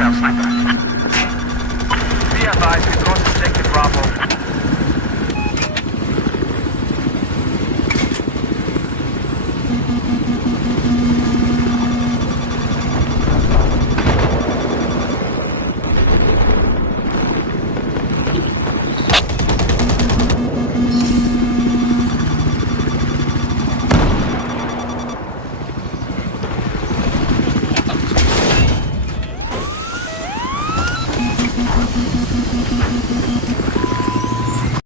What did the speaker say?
Hostile sniper. Be advised, we've lost objective Bravo.